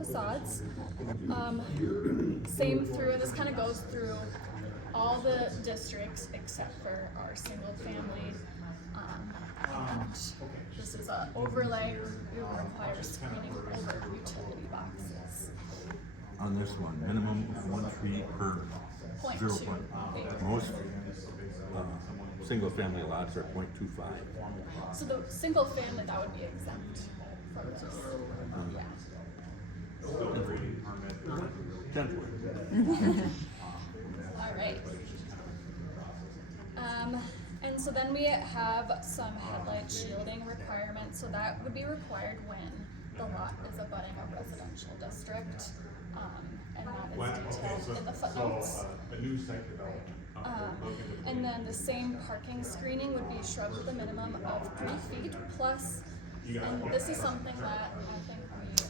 facades. Same through, this kind of goes through all the districts except for our single family. And this is an overlay. We will require screening over utility boxes. On this one, minimum of 1 tree per 0. 0.2. Most single-family lots are 0.25. So the single family, that would be exempt from this. Yeah. 10. All right. And so then we have some headlight shielding requirements. So that would be required when the lot is abutting a residential district. And that is detailed in the footnotes. And then the same parking screening would be shrubs with a minimum of 3 feet plus, and this is something that I think we need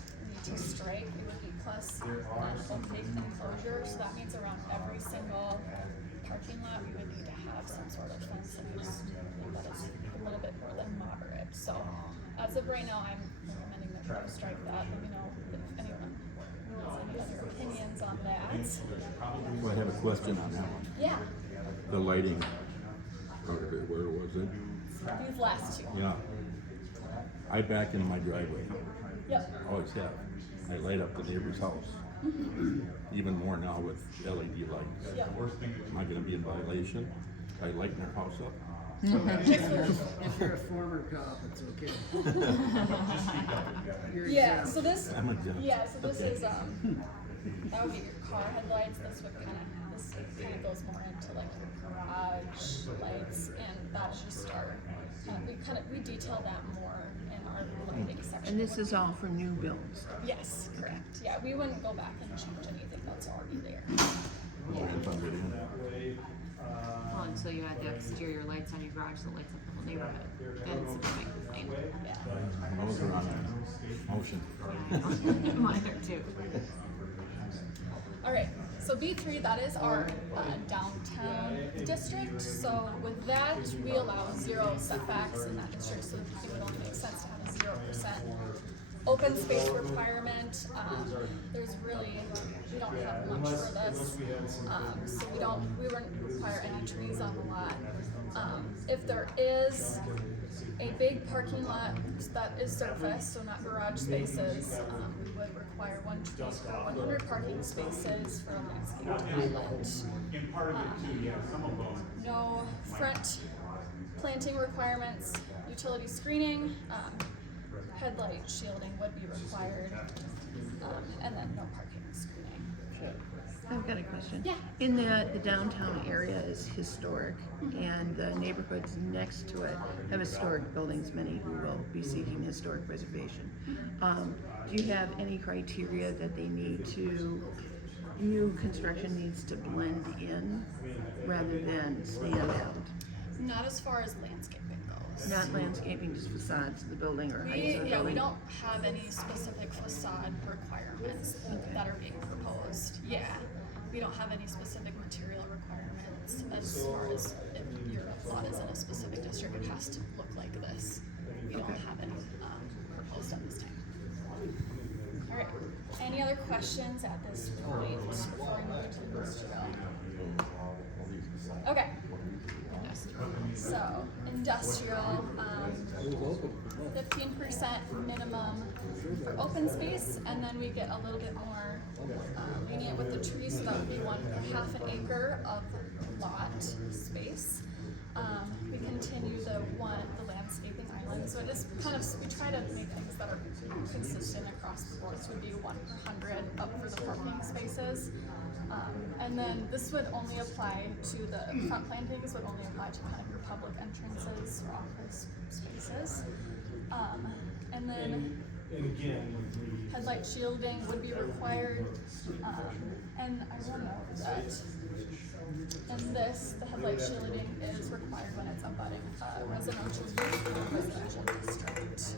to strike. It would be plus an opaque enclosure, so that means around every single parking lot we would need to have some sort of fence, and I just think that is a little bit more than moderate. So as of right now, I'm recommending that we strike that. Let me know if anyone has any other opinions on that. Well, I have a question on that one. Yeah, The lighting part of it, where was it? these last two. Yeah. I back into my driveway. Yep. Always have. I light up the neighbor's house. Even more now with LED lights. Yep. Am I gonna be in violation by lighting their house up? If you're a former cop, it's okay. You're Yeah, exempt. so this, I'm exempt. yeah, so this Okay. is, that would be your car headlights. This would this kind of goes more into like your garage lights, and that's just our, we detail that more in our lighting section. And this is all for new builds. Yes, correct. Yeah, we wouldn't go back and change anything that's already there. If I'm good in. Well, until you had the exterior lights on your garage that lights up the whole neighborhood. Then it's a big complaint. Yeah. Those are on the motion. Mine are too. All right, so B3, that is our downtown district. So with that, we allow 0 setbacks in that district, so it would only make sense to have a 0% open space requirement. There's really, we don't have much for this. So we wouldn't require any trees on the lot. If there is a big parking lot that is surface, so not garage spaces, we would require 1 tree per 100 parking spaces for a landscaped island. No front planting requirements, utility screening, headlight shielding would be required, and then no parking screening. I've got a question. Yeah. In the downtown area is historic, and the neighborhoods next to it have historic buildings, many who will be seeking historic preservation. Do you have any criteria that they need to, new construction needs to blend in rather than stand out? Not as far as landscaping goes. Not landscaping, just facades of the building or heights of the Yeah, we building? don't have any specific facade requirements that are being proposed. Yeah, we don't have any specific material requirements as far as if your lot is in a specific district, it has to look like this. We don't have any proposed at this time. All right, any other questions at this point before we move to industrial? Okay. So, industrial, 15% minimum for open space, and then we get a little bit more lenient with the trees, so that would be 1.5 acre of lot space. We continue the landscaping island, so it is kind of, we try to make things that are consistent across the board, so it would be 1 per 100 up for the parking spaces. And then this would only apply to the front plantings, would only apply to kind of your public entrances or office spaces. And then headlight shielding would be required. And I will note that in this, the headlight shielding is required when it's abutting residential district.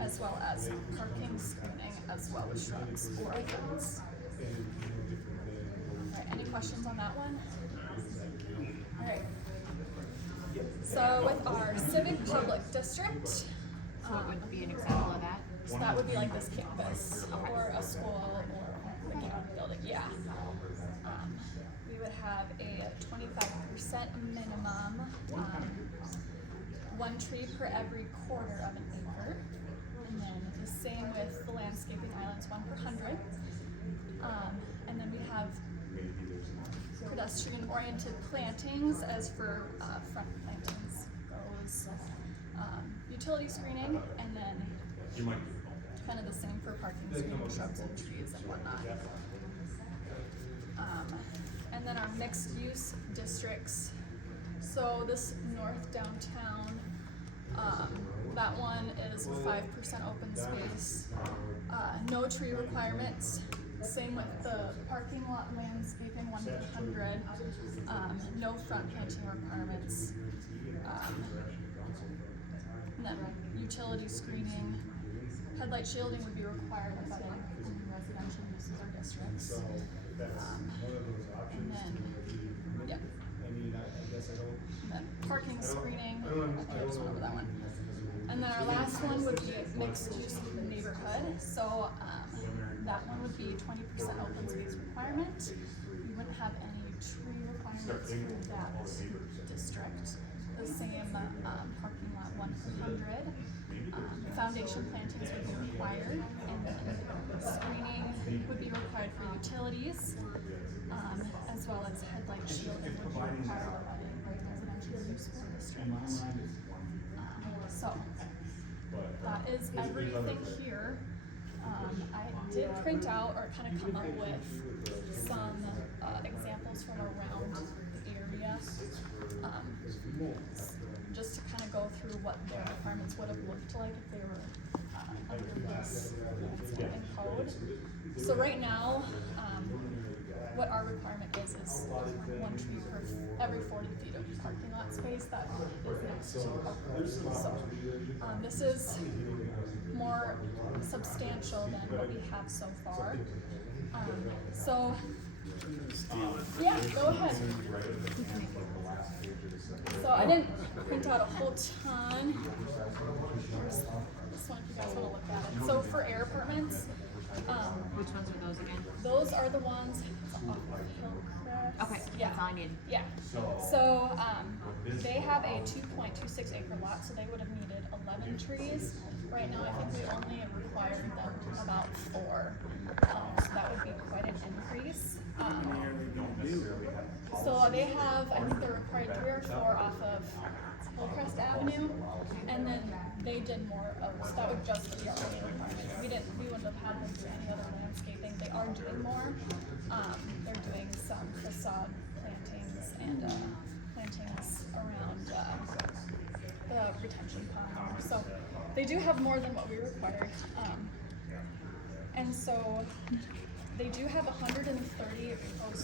As well as parking screening, as well as shrubs or a fence. All right, any questions on that one? All right. So with our civic public district, So what would be an example of that? So that would be like this campus or a school or the county building, yeah. We would have a 25% minimum, 1 tree per every quarter of an acre. And then the same with the landscaping islands, 1 per 100. And then we have pedestrian oriented plantings as for front plantings goes. Utility screening, and then kind of the same for parking screening, shrubs and trees and whatnot. And then our mixed use districts. So this north downtown, that one is 5% open space, no tree requirements. Same with the parking lot landscaping, 1 per 100, no front planting requirements. And then utility screening, headlight shielding would be required with other residential uses or districts. And then, yeah. And then parking screening, I just went over that one. And then our last one would be mixed use neighborhood. So that one would be 20% open space requirement. We wouldn't have any tree requirements for that district. The same parking lot, 1 per 100. Foundation plantings would be required, and then screening would be required for utilities, as well as headlight shielding would be required for residential use or district. So that is everything here. I did print out or kind of come up with some examples from around the area, just to kind of go through what their requirements would have looked like if they were under this landscaping code. So right now, what our requirement is 1 tree per every 40 feet of parking lot space that is next to a road. So this is more substantial than what we have so far. So yeah, go ahead. So I didn't print out a whole ton. Here's this one if you guys want to look at it. So for air apartments, Which ones are those again? those are the ones off of Hillcrest. Okay, Yeah. that's all I need. Yeah. So they have a 2.26 acre lot, so they would have needed 11 trees. Right now, I think we only required them about 4. So that would be quite an increase. So they have, I think they're required 3 or 4 off of Hillcrest Avenue, and then they did more of, so that would just be our only requirement. We wouldn't have had them do any other landscaping. They are doing more. They're doing some facade plantings and plantings around the retention pond. So they do have more than what we required. And so they do have 130 proposed